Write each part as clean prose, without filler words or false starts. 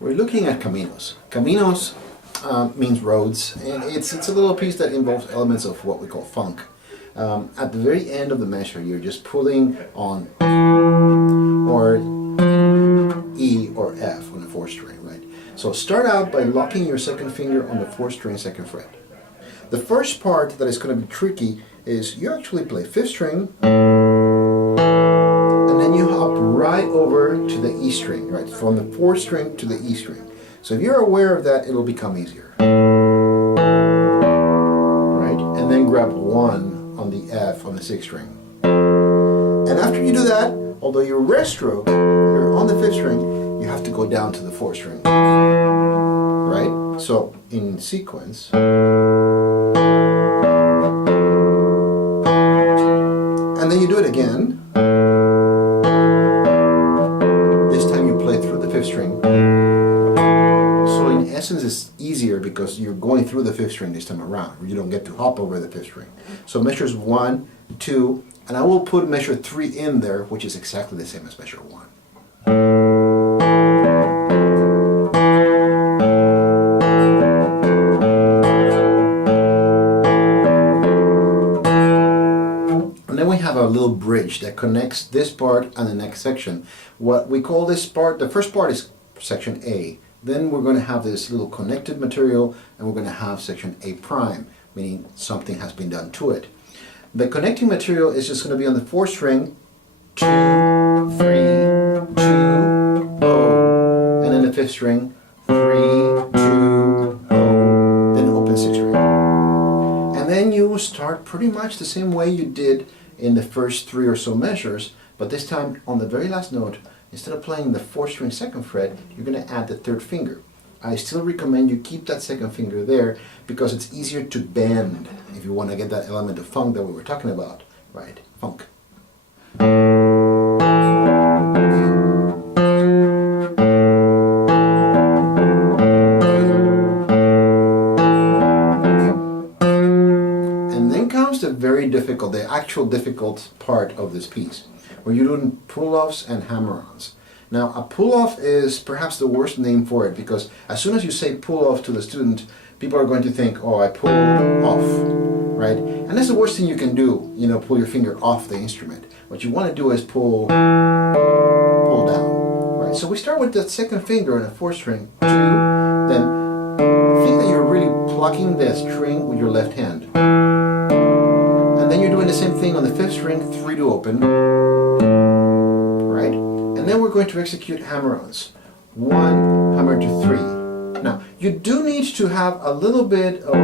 We're looking at Caminos. Caminos means roads, and it's a little piece that involves elements of what we call funk. At the very end of the measure, you're just pulling on or E or F on the 4th string, right? So start out by locking your second finger on the 4th string 2nd fret. The first part that is going to be tricky is you actually play 5th string, and then you hop right over to the E string, right? From the 4th string to the E string. So if you're aware of that, it'll become easier. Right? And then grab 1 on the F on the 6th string. And after you do that, although your rest stroke, you're on the 5th string, you have to go down to the 4th string. Right? So in sequence. And then you do it again. This time you play through the 5th string. So in essence it's easier because you're going through the 5th string this time around. You don't get to hop over the 5th string. So measures 1, 2, and I will put measure 3 in there, which is exactly the same as measure 1. A little bridge that connects this part and the next section. What we call this part, the first part is section A. Then we're going to have this little connected material, and we're going to have section A prime, meaning something has been done to it. The connecting material is just going to be on the 4th string, 2, 3, 2, O, and then the 5th string, 3, 2, O, then open 6th string. And then you will start pretty much the same way you did in the first 3 or so measures, but this time on the very last note, instead of playing the 4th string 2nd fret, you're going to add the 3rd finger. I still recommend you keep that 2nd finger there because it's easier to bend if you want to get that element of funk that we were talking about, right? Funk. The actual difficult part of this piece, where you're doing pull-offs and hammer-ons. Now, a pull-off is perhaps the worst name for it, because as soon as you say pull-off to the student, people are going to think, oh, I pull off, right? And that's the worst thing you can do, you know, pull your finger off the instrument. What you want to do is pull down, right? So we start with the 2nd finger on the 4th string, 2, then think that you're really plucking the string with your left hand. And then you're doing the same thing on the 5th string, 3 to open, right? And then we're going to execute hammer-ons. 1, hammer to 3. Now, you do need to have a little bit of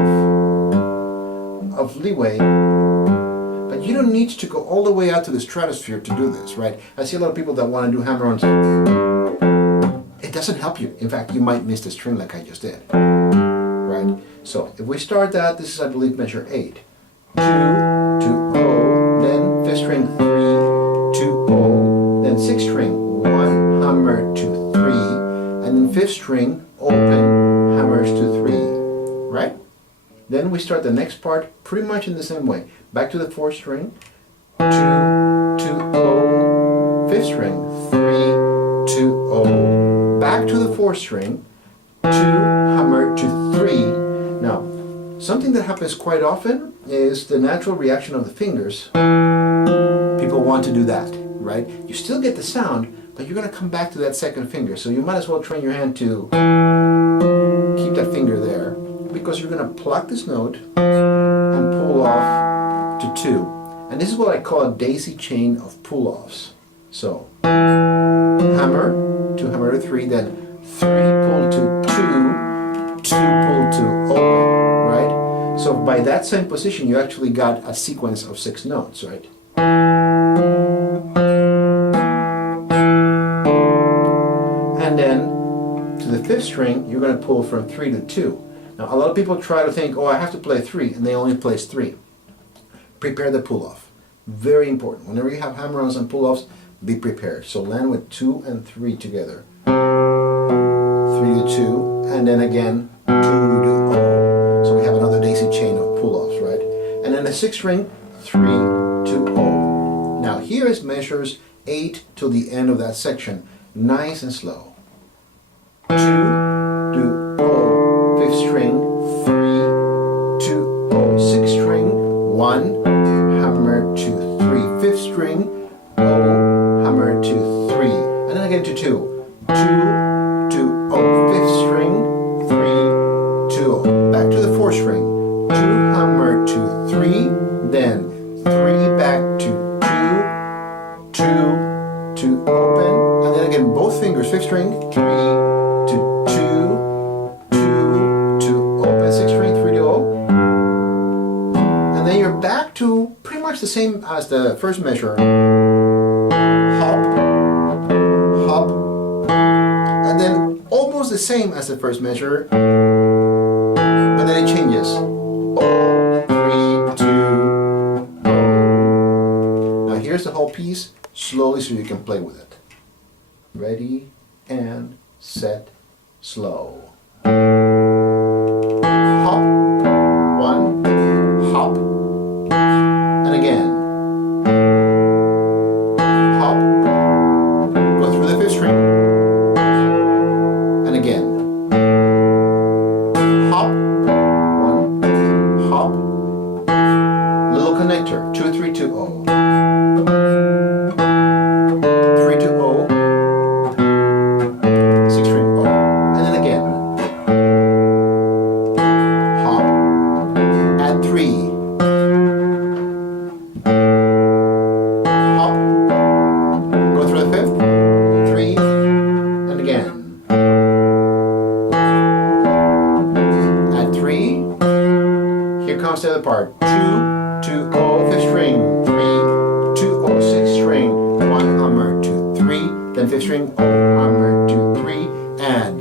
leeway, but you don't need to go all the way out to the stratosphere to do this, right? I see a lot of people that want to do hammer-ons. It doesn't help you. In fact, you might miss the string like I just did, right? So, if we start that, this is, I believe, measure 8. 2 to O, then 5th string 3 to O, then 6th string 1 hammer to 3, and then 5th string open hammers to 3, right? Then we start the next part pretty much in the same way. Back to the 4th string, 2 to O, 5th string 3 to O, back to the 4th string, 2 hammer to 3. Now, something that happens quite often is the natural reaction of the fingers. People want to do that, right? You still get the sound, but you're going to come back to that 2nd finger. So you might as well train your hand to keep that finger there, because you're going to pluck this note and pull off to 2. And this is what I call a daisy chain of pull-offs. So hammer to 3, then 3 pull to 2, 2 pull to open. So by that same position, you actually got a sequence of 6 notes, right? And then to the 5th string, you're going to pull from 3 to 2. Now, a lot of people try to think, oh, I have to play 3, and they only place 3. Prepare the pull-off. Very important. Whenever you have hammer-ons and pull-offs, be prepared. So land with 2 and 3 together. 3 to 2, and then again 2 to O. So we have another daisy chain of pull-offs, right? And then the 6th string, 3 to O. Now here is measures 8 till the end of that section. Nice and slow. 2, 2, 2, O, 5th string, 3, 2, O. Back to the 4th string, 2, hammer to 3, then 3 back to 2, 2, 2, open, and then again both fingers, 5th string, 3 to 2, 2, 2, open, 6th string, 3 to O. And then you're back to pretty much the same as the first measure. Hop, hop, and then almost the same as the first measure, but then it changes. O, 3, 2, O. Now here's the whole piece, slowly so you can play with it. Ready, and set, slow. Hop, 1, hop, and again. Hop, go through the 5th string, and again. Hop, 1, hop, little connector, 2, 3, 2, O. 3, 2, O, 6 string, O, and then again. Hop, add 3. Hop, go through the 5th, 3, and again. Add 3. Here comes the other part. 2, 2, O, 5th string, 3, 2, O, 6th string, 1 hammer, 2, 3, then 5th string, O, hammer, 2, 3, and